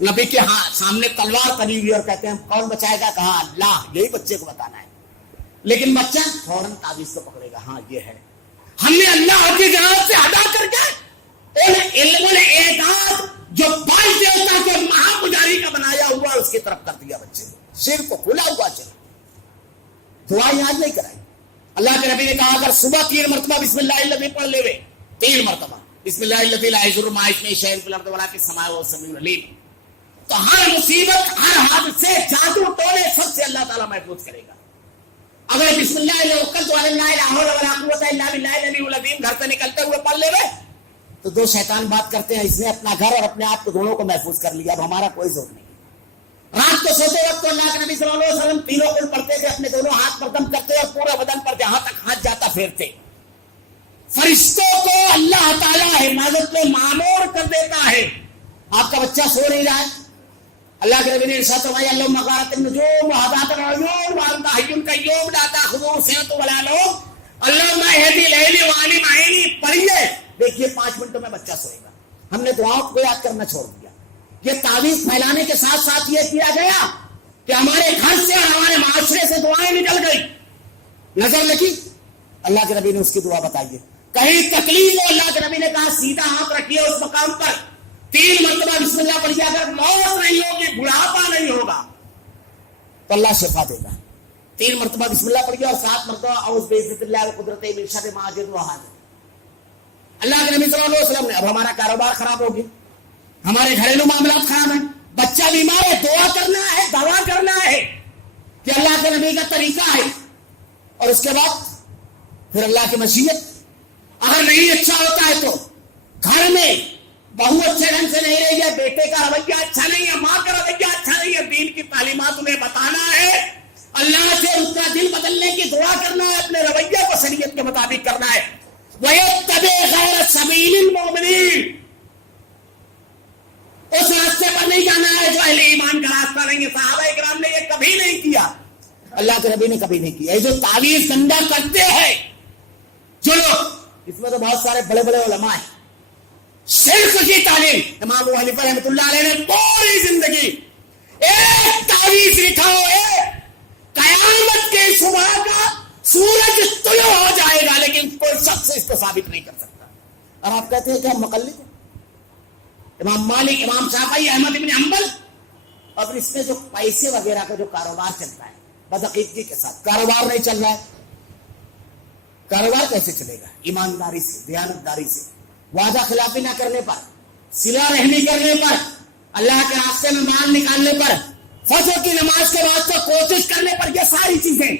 نبی کے سامنے تلوار تلی ہوئی اور کہتے ہیں کون بچائے گا؟ کہا اللہ. یہی بچے کو بتانا ہے. لیکن بچہ فوراً تعویذ کو پکڑے گا. ہاں یہ ہے. ہم نے اللہ کی جانب سے ادا کر کے ان علم الاعداد جو بائی دیوتا کے مہا پجاری کا بنایا ہوا اس کی طرف کر دیا بچے کو. سر کو کھلا ہوا چلا. دعا یاد نہیں کرائی. اللہ کے نبی نے کہا اگر صبح 3 مرتبہ بسم اللہ الذی پڑھ لے 3 مرتبہ بسم اللہ الذی لا یضر مع اسمہ شیء فی الارض ولا فی السماء وهو السمیع العلیم تو ہر مصیبت ہر حادثے جادو ٹونے سب سے اللہ تعالیٰ محفوظ کرے گا. اگر بسم اللہ توکلت علی اللہ لا حول ولا قوت الا باللہ العلی العظیم گھر سے نکلتے ہوئے پڑھ لے تو 2 شیطان بات کرتے ہیں اس نے اپنا گھر اور اپنے آپ کو دونوں کو محفوظ کر لیا. اب ہمارا کوئی زور نہیں. رات کو سوتے وقت تو اللہ کے نبی صلی اللہ علیہ وسلم تینوں کل پڑھتے تھے. اپنے دونوں ہاتھ پر دم کرتے اور پورے بدن پر جہاں تک ہاتھ جاتا پھیرتے. فرشتوں کو اللہ تعالیٰ حفاظت میں معمور کر دیتا ہے. آپ کا بچہ سو نہیں رہا ہے. اللہ کے نبی نے ارشاد فرمایا اللهم غارت النجوم وهدات العيون وانت حي قيوم لا تاخذه سنة ولا نوم اللهم اهدي ليلي وعلم عيني. پڑھیے دیکھیے 5 منٹوں میں بچہ سوئے گا. ہم نے دعاؤں کو یاد کرنا چھوڑ دیا. یہ تعویذ پھیلانے کے ساتھ ساتھ یہ کیا گیا کہ ہمارے گھر سے اور ہمارے معاشرے سے دعائیں نکل گئی. نظر لگی اللہ کے نبی نے اس کی دعا بتائیے. کہیں تکلیف ہو اللہ کے نبی نے کہا سیدھا ہاتھ رکھیے اس مقام پر 3 مرتبہ بسم اللہ پڑھیے. اگر موت نہیں ہوگی بڑھاپا نہیں ہوگا تو اللہ شفا دے گا. 3 مرتبہ بسم اللہ پڑھیے اور 7 مرتبہ اعوذ بعزت اللہ وقدرتہ من شر ما اجد وحاذر. اللہ کے نبی صلی اللہ علیہ وسلم نے اب ہمارا کاروبار خراب ہو گیا, ہمارے گھریلو معاملات خراب ہیں, بچہ بیمار ہے, دعا کرنا ہے, دوا کرنا ہے کہ اللہ کے نبی کا طریقہ ہے. اور اس کے بعد پھر اللہ کی مشیت. اگر نہیں اچھا ہوتا ہے تو گھر میں بہو اچھے ڈھنگ سے نہیں رہی ہے, بیٹے کا رویہ اچھا نہیں ہے, ماں کا رویہ اچھا نہیں ہے, دین کی تعلیمات انہیں بتانا ہے, اللہ سے اس کا دل بدلنے کی دعا کرنا ہے, اپنے رویہ کو شریعت کے مطابق کرنا ہے. وَيَتَّبِعْ غَيْرَ سَبِيلِ الْمُؤْمِنِينَ اس راستے پر نہیں جانا ہے جو اہل ایمان کا راستہ نہیں ہے. صحابہ کرام نے یہ کبھی نہیں کیا, اللہ کے نبی نے کبھی نہیں کیا. یہ جو تعویذ گندا کرتے ہیں جو لوگ, اس میں تو بہت سارے بڑے بڑے علماء ہیں. شرک کی تعلیم امام ابو حنیفہ رحمۃ اللہ علیہ نے پوری زندگی ایک تعویذ لکھاؤ, قیامت کے صبح کا سورج طلوع ہو جائے گا لیکن کوئی شخص اس کو ثابت نہیں کر سکتا. اور آپ کہتے ہیں کہ ہم مقلد ہیں. امام مالک, امام شافعی, احمد بن حنبل, اور پھر اس میں جو پیسے وغیرہ کا جو کاروبار چلتا ہے بدعقیدگی کے ساتھ, کاروبار نہیں چل رہا ہے. کاروبار کیسے چلے گا؟ ایمانداری سے, دیانتداری سے, وعدہ خلافی نہ کرنے پر, صلہ رحمی کرنے پر, اللہ کے راستے میں مال نکالنے پر, فجر کی نماز کے بعد تو کوشش کرنے پر. یہ ساری چیزیں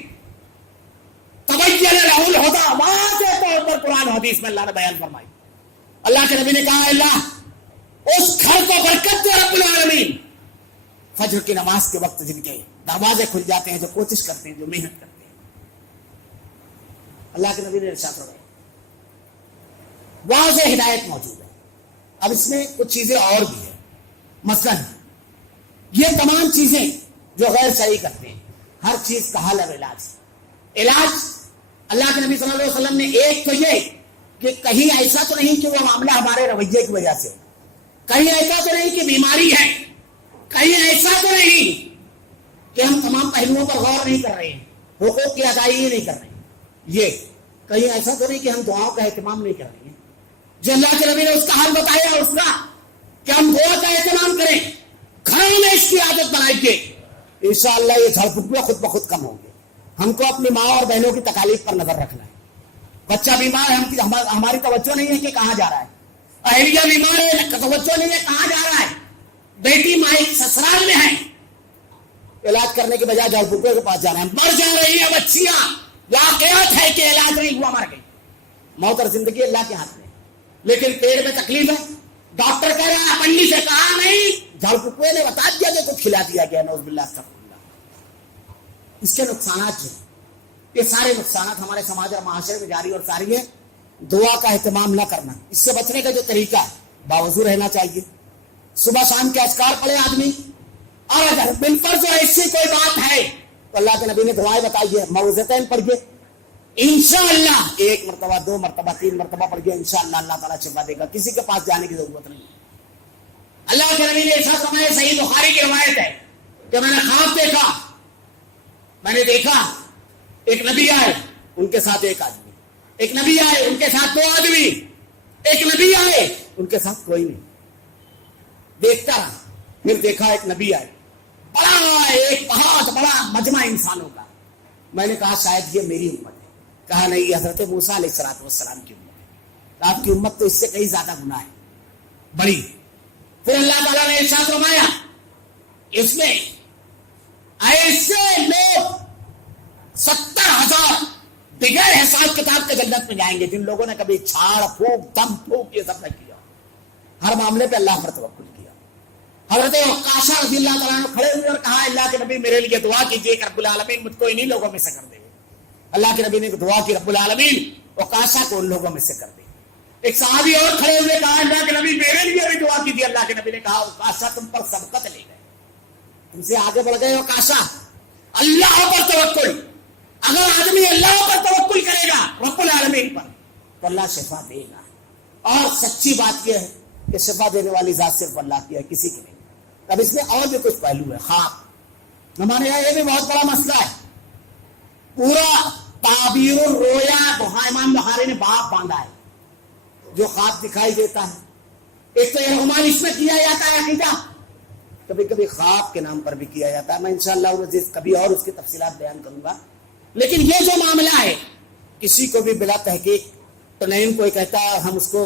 تبین لہ الہدی واضح طور پر قرآن حدیث میں اللہ نے بیان فرمائی. اللہ کے نبی نے کہا اللہ اس گھر کو برکت دے رب العالمین. فجر کی نماز کے وقت جن کے دروازے کھل جاتے ہیں, جو کوشش کرتے ہیں, جو محنت کرتے ہیں. اللہ کے نبی نے ارشاد فرمایا واضح ہدایت موجود ہے. اب اس میں کچھ چیزیں اور بھی ہیں. مثلا یہ تمام چیزیں جو غیر شرعی کرتے ہیں, ہر چیز کا حل اور علاج اللہ کے نبی صلی اللہ علیہ وسلم نے ایک تو یہ کہ کہیں ایسا تو نہیں کہ وہ معاملہ ہمارے رویے کی وجہ سے, کہیں ایسا تو نہیں کہ بیماری ہے, کہیں ایسا تو نہیں کہ ہم تمام پہلوؤں پر غور نہیں کر رہے ہیں, حقوق کی ادائیگی نہیں کر رہے ہیں, یہ کہیں ایسا تو نہیں کہ ہم دعاؤں کا اہتمام نہیں کر رہے ہیں. جو اللہ کے نبی نے اس کا حل بتایا اس کا کہ ہم دعا کا اہتمام کریں, گھروں میں اس کی عادت بنائیے, انشاءاللہ یہ جھڑ پھٹوے خود بخود کم ہوں گے. ہم کو اپنی ماں اور بہنوں کی تکالیف پر نظر رکھنا ہے. بچہ بیمار ہے, ہماری توجہ نہیں ہے کہ کہاں جا رہا ہے. اہلیہ بیمار ہے, توجہ نہیں ہے کہاں جا رہا ہے. بیٹی ماں سسرال میں ہے, علاج کرنے کے بجائے جھڑ پھٹوے کے پاس جانا ہے. مر جا رہی ہے بچیاں, واقعات ہے کہ علاج نہیں ہوا, مر گئی. موت اور زندگی اللہ کے ہاتھ میں, لیکن پیٹ میں تکلیف ہے, ڈاکٹر کہہ رہا ہے, پنڈی سے کہا نہیں, جھڑ پھٹوے نے بتا دیا کہ کچھ کھلا دیا گیا, نعوذ باللہ استغفر اللہ. اس کے نقصانات جو یہ سارے نقصانات ہمارے سماج اور معاشرے میں جاری اور ساری ہے. دعا کا اہتمام نہ کرنا. اس سے بچنے کا جو طریقہ ہے باوضو رہنا چاہیے, صبح شام کے اذکار پڑھے آدمی, اور اگر بالفرض ایسی کوئی بات ہے تو اللہ کے نبی نے دعائیں بتائی ہے, موعظتین پڑھیے, انشاءاللہ 1 مرتبہ 2 مرتبہ 3 مرتبہ پڑھ گیا, انشاءاللہ اللہ تعالیٰ شفا دے گا. کسی کے پاس جانے کی ضرورت نہیں. اللہ کے نبی نے ایسا فرمایا، صحیح بخاری کی روایت ہے کہ میں نے خواب دیکھا، میں نے دیکھا ایک نبی آئے، ان کے ساتھ ایک آدمی، ایک نبی آئے، ان کے ساتھ 2 آدمی، ایک نبی آئے، ان کے ساتھ کوئی نہیں۔ دیکھتا رہا، پھر دیکھا ایک نبی آئے، بڑا ایک بہت بڑا مجمع انسانوں کا۔ میں نے کہا شاید یہ میری امت ہے۔ کہا نہیں، یہ حضرت موسیٰ علیہ السلام کی امت ہے۔ آپ کی امت تو اس سے کئی زیادہ گناہ ہے، بڑی۔ پھر اللہ تعالیٰ نے ارشاد فرمایا، اس میں ایسے لوگ 70,000 بغیر حساب کتاب کے جنت میں جائیں گے جن لوگوں نے کبھی چھاڑ پھونک دم پھونک یہ سب نہ کیا، ہر معاملے پہ اللہ پر توکل کیا۔ حضرت عکاشہ رضی اللہ تعالیٰ عنہ کھڑے ہوئے اور کہا، اللہ کے نبی میرے لیے دعا کیجیے کہ رب العالمین مجھ کو انہی لوگوں میں سے کر دے۔ اللہ کے نبی نے دعا کی، رب العالمین عکاشہ کو ان لوگوں میں سے کر دے۔ ایک صحابی اور کھڑے ہوئے کہا، اللہ کے نبی میرے لیے بھی دعا کیجیے۔ اللہ کے نبی نے کہا، عکاشہ تم پر سبقت لے گئے، تم سے آگے بڑھ گئے عکاشہ۔ اللہ پر توکل، اگر آدمی اللہ پر توکل کرے گا رب العالمین پر تو اللہ شفا دے گا۔ اور سچی بات یہ ہے کہ شفا دینے والی ذات صرف اللہ کی ہے، کسی کی نہیں۔ اب اس میں اور بھی کچھ پہلو ہے۔ خواب، ہمارے یہاں یہ بھی بہت بڑا مسئلہ ہے۔ پورا تعبیر الرؤیا امام بخاری نے باب باندھا ہے، جو خواب دکھائی دیتا ہے۔ ایک تو ارحمان اس میں کیا جاتا ہے عقیدہ، کبھی کبھی خواب کے نام پر بھی کیا جاتا ہے۔ میں انشاءاللہ کبھی اور اس کی تفصیلات بیان کروں گا۔ لیکن یہ جو معاملہ ہے، کسی کو بھی بلا تحقیق تو نہیں کوئی کہتا ہم اس کو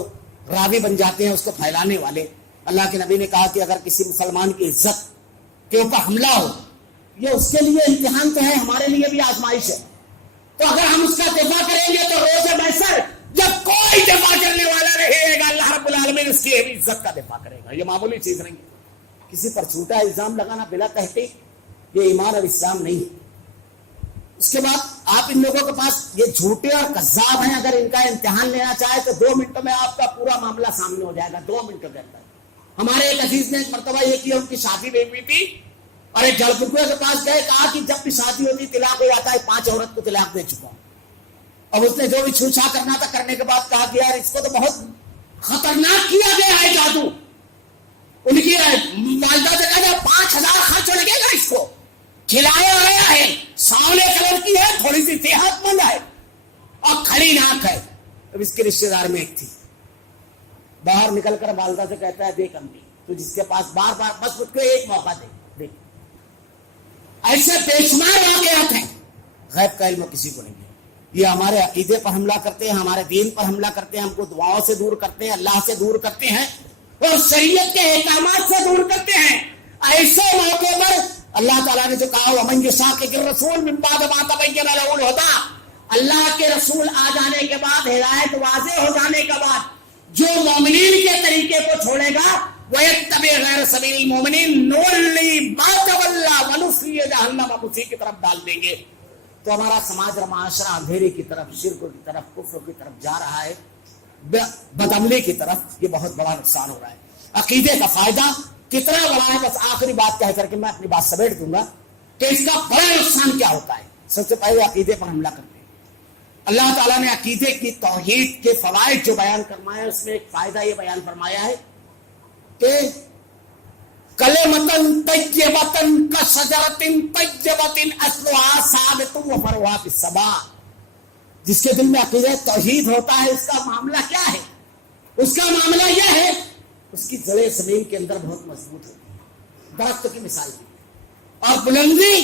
راوی بن جاتے ہیں، اس کو پھیلانے والے۔ اللہ کے نبی نے کہا کہ اگر کسی مسلمان کی عزت کے اوپر حملہ ہو، یہ اس کے لیے امتحان تو ہے، ہمارے لیے بھی آزمائش ہے۔ تو اگر ہم اس کا دفاع کریں گے تو روز محشر جب کوئی دفاع کرنے والا رہے گا، اللہ رب العالمین اس کی عزت کا دفاع کرے گا۔ یہ معمولی چیز نہیں ہے۔ کسی پر جھوٹا الزام لگانا بلا تحقیق، یہ ایمان اور اسلام نہیں ہے۔ اس کے بعد آپ ان لوگوں کے پاس یہ جھوٹے اور کذاب ہیں، اگر ان کا امتحان لینا چاہے تو 2 منٹوں میں آپ کا پورا معاملہ سامنے ہو جائے گا، 2 منٹوں کے اندر۔ ہمارے ایک عزیز نے ایک مرتبہ یہ کیا، ان کی شادی نہیں ہوئی تھی اور ایک جھڑ پھکوے کے پاس گئے، کہا کہ جب بھی شادی ہوتی طلاق ہو جاتا ہے، 5 عورت کو طلاق دے چکا ہوں۔ اب اس نے جو بھی چھو چھا کرنا تھا کرنے کے بعد کہا کہ یار اس کو تو بہت خطرناک کیا گیا ہے جادو۔ ان کی والدہ سے کہا 5,000 خرچ لگے گا، اس کو کھلایا گیا ہے، سانولے کلر کی ہے، تھوڑی سی صحت مند ہے اور کھڑی ناک ہے۔ اب اس کے رشتے دار میں ایک تھی، باہر نکل کر والدہ سے کہتا ہے، دیکھ امی تو جس کے پاس بار بار بس مجھ کو ایک موقع دے۔ دیکھ ایسے بے شمار واقعات ہیں، غیب کا علم کسی کو نہیں ہے۔ یہ ہمارے عقیدے پر حملہ کرتے ہیں، ہمارے دین پر حملہ کرتے ہیں، ہم کو دعاؤں سے دور کرتے ہیں، اللہ سے دور کرتے ہیں اور شریعت کے احکامات سے دور کرتے ہیں۔ ایسے موقع پر اللہ تعالیٰ نے جو کہا، وَمَن يُشَاقِقِ الرَّسُولَ مِن بَعْدِ مَا تَبَيَّنَ لَهُ الْهُدَىٰ، اللہ کے رسول آ جانے کے بعد، ہدایت واضح ہو جانے کے بعد جو مومنین کے طریقے کو چھوڑے گا، وَيَتَّبِعْ غَيْرَ سَبِيلِ الْمُؤْمِنِينَ نُوَلِّهُ مَا تَوَلَّىٰ وَنُصْلِهُ جَهَنَّمَ، ہم اسی کی طرف ڈال دیں گے۔ تو ہمارا سماج اور معاشرہ اندھیرے کی طرف، شرک کی طرف، کفر کی طرف جا رہا ہے، بدعملی کی طرف۔ یہ بہت بڑا نقصان ہو رہا ہے۔ عقیدے کا فائدہ کتنا بڑا ہے، بس آخری بات کہہ کر کے میں اپنی بات سمیٹ دوں گا کہ اس کا بڑا نقصان کیا ہوتا ہے۔ سب سے پہلے عقیدے پر حملہ کرتے ہیں۔ اللہ تعالیٰ نے عقیدے کی توحید کے فوائد جو بیان فرمایا، اس میں ایک فائدہ یہ بیان فرمایا ہے کہ کلمۃ طیبۃ کشجرۃ طیبۃ اصلھا ثابت وفرعھا فی السماء۔ جس کے دل میں عقیدہ توحید ہوتا ہے، اس کا معاملہ کیا ہے؟ اس کا معاملہ یہ ہے، اس کی جڑیں زمین کے اندر بہت مضبوط ہوتی ہیں، درخت کی مثال کی، اور بلندی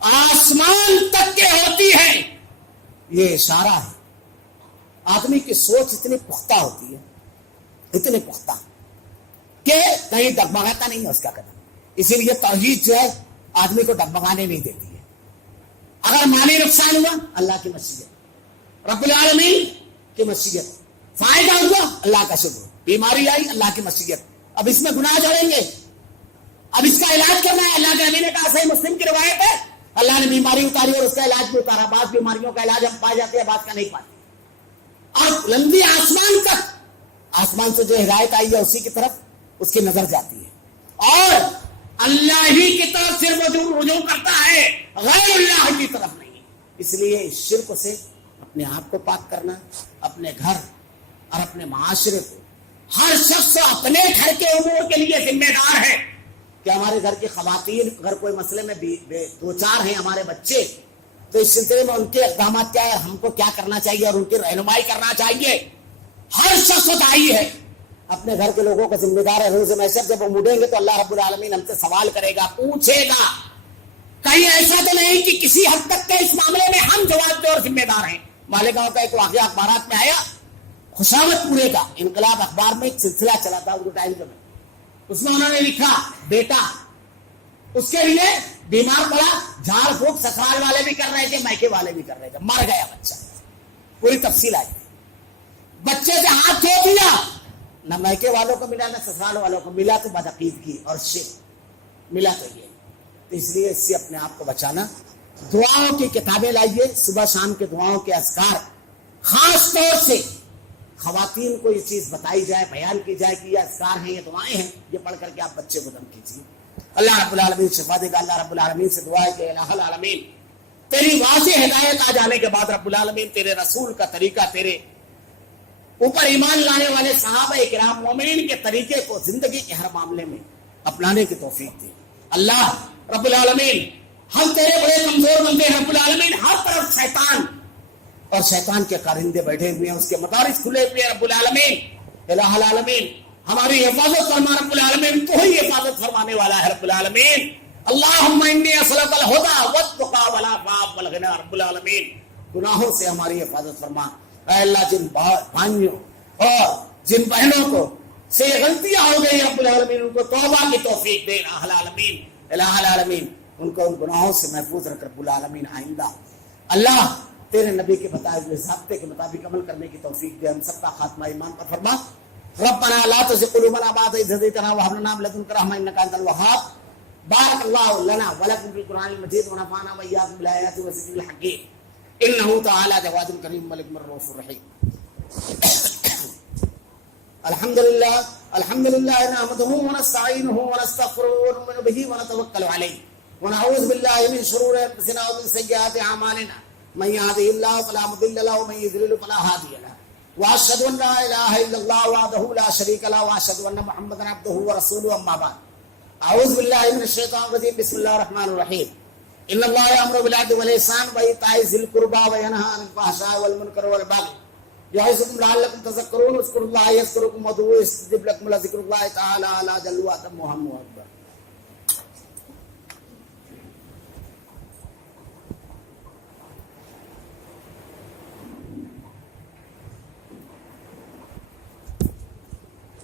آسمان تک کے ہوتی ہے۔ یہ اشارہ ہے، آدمی کی سوچ اتنی پختہ ہوتی ہے، اتنی پختہ کہ کہیں ڈگمگاتا نہیں ہے اس کا قدم۔ اسی لیے توحید جو ہے آدمی کو ڈگمگانے نہیں دیتی ہے۔ اگر مالی نقصان ہوا، اللہ کی مشیت، رب العالمین کی مشیت، فائدہ ہوا، اللہ کا شکر، بیماری آئی، اللہ کی مشیت۔ اب اس میں گناہ جڑیں گے، اب اس کا علاج کرنا ہے۔ اللہ کے نبی نے کہا، صحیح مسلم کی روایت ہے، اللہ نے بیماری اتاری اور اس کا علاج بھی اتارا۔ بعض بیماریوں کا علاج ہم پائے جاتے ہیں، بعض کا نہیں پاتے۔ اور لمبی آسمان تک، آسمان سے جو ہدایت آئی ہے اسی کی طرف اس کی نظر جاتی ہے، اور اللہ ہی کی طرف صرف رجوع کرتا ہے، غیر اللہ کی طرف نہیں۔ اس لیے اس شرک سے اپنے آپ کو پاک کرنا، اپنے گھر اور اپنے معاشرے کو ہر شخص اپنے گھر کے امور کے لیے ذمہ دار ہے کہ ہمارے گھر کی خواتین اگر کوئی مسئلے میں دو چار ہیں ہمارے بچے، تو اس سلسلے میں ان کے اقدامات کیا ہے، ہم کو کیا کرنا چاہیے اور ان کی رہنمائی کرنا چاہیے. ہر شخص داعی ہے، اپنے گھر کے لوگوں کا ذمہ دار ہے. روز محشر جب ہم اٹھیں گے تو اللہ رب العالمین ہم سے سوال کرے گا، پوچھے گا. کہیں ایسا تو نہیں کہ کسی حد تک کے اس معاملے میں ہم جواب دے اور ذمہ دار ہیں. مالیگاؤں کا ایک واقعہ اخبارات میں آیا، خوشامد پورے کا انقلاب اخبار میں ایک سلسلہ چلا تھا ان کو ٹائم میں. اس میں انہوں نے لکھا بیٹا اس کے لیے بیمار پڑا، جھاڑ پھونک سسرال والے بھی کر رہے تھے، میکے والے بھی کر رہے تھے، مر گیا بچہ. پوری تفصیل آئی. بچے سے ہاتھ دھو دیا، نہ میکے والوں کو ملا نہ سسرال والوں کو ملا، تو بدعقیدگی اور شرک ملا. تو یہ تو اس لیے اس سے اپنے آپ کو بچانا. دعاؤں کی کتابیں لائیے، صبح شام کے دعاؤں کے اذکار، خاص طور سے خواتین کو یہ چیز بتائی جائے، بیان کی جائے کہ یہ اذکار ہیں، یہ دعائیں ہیں، یہ پڑھ کر کے آپ بچے کو دم کیجیے. اللہ رب العالمین شفا دے گا. اللہ رب العالمین سے دعا ہے کہ الہ العالمین تیری واضح ہدایت آ جانے کے بعد رب العالمین تیرے رسول کا طریقہ، تیرے اوپر ایمان لانے والے صحابہ کرام مومنین کے طریقے کو زندگی کے ہر معاملے میں اپنانے کی توفیق دے. اللہ رب العالمین ہم تیرے بڑے کمزور بندے ہیں. رب العالمین ہر طرف شیطان اور شیطان کے کارندے بیٹھے ہوئے ہیں، اس کے مدارس کھلے ہوئے ہیں. رب العالمین الہ العالمین ہماری حفاظت فرما. رب العالمین تو ہی حفاظت فرمانے والا ہے. رب العالمین اللہم انی اسألک الہدی والتقی والعفاف والغنی. رب العالمین گناہوں سے ہماری حفاظت فرما. اے اللہ جن بھائیوں اور جن بہنوں کو سے غلطیاں ہو گئی رب العالمین ان کو توبہ کی توفیق دے. الہ العالمین ان کو ان گناہوں سے محفوظ رکھ. رب العالمین آئندہ اللہ تیرے نبی کے بتائے ہوئے ضابطے کے مطابق عمل کرنے کی توفیق دے. ہم سب کا خاتمہ ایمان پر فرما. ربنا لا تزغ قلوبنا بعد إذ هديتنا وهب لنا من لدنك رحمة إنك أنت الوهاب. بارك الله لنا ولكم في القرآن المجيد ونفعنا وإياكم بالآيات والذكر الحكيم إنه تعالى جواد كريم ملك رؤوف رحيم. الحمد لله نحمده ونستعينه ونستغفره ونؤمن به ونتوكل عليه ونعوذ بالله من شرور أنفسنا ومن سيئات أعمالنا. من يهده الله فلا مضل له ومن يضلل فلا هادي له. واشهد ان لا اله الا الله وحده لا شريك له واشهد ان محمدا عبده ورسوله. اما بعد اعوذ بالله من الشيطان الرجيم. بسم الله الرحمن الرحيم. ان الله يأمر بالعدل والإحسان وإيتاء ذي القربى وينهى عن الفحشاء والمنكر والبغي يعظكم لعلكم تذكرون. اذكروا الله يذكركم وادعوه يستجب لكم ولذكر الله تعالى على جل وعلا محمد اكبر.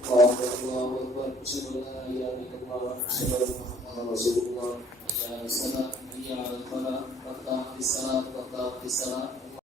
الله أكبر. أشهد أن لا إله إلا الله وأشهد أن محمدا رسول الله. يا سلام يا الفلاح قد قامت الصلاة قد قامت الصلاة.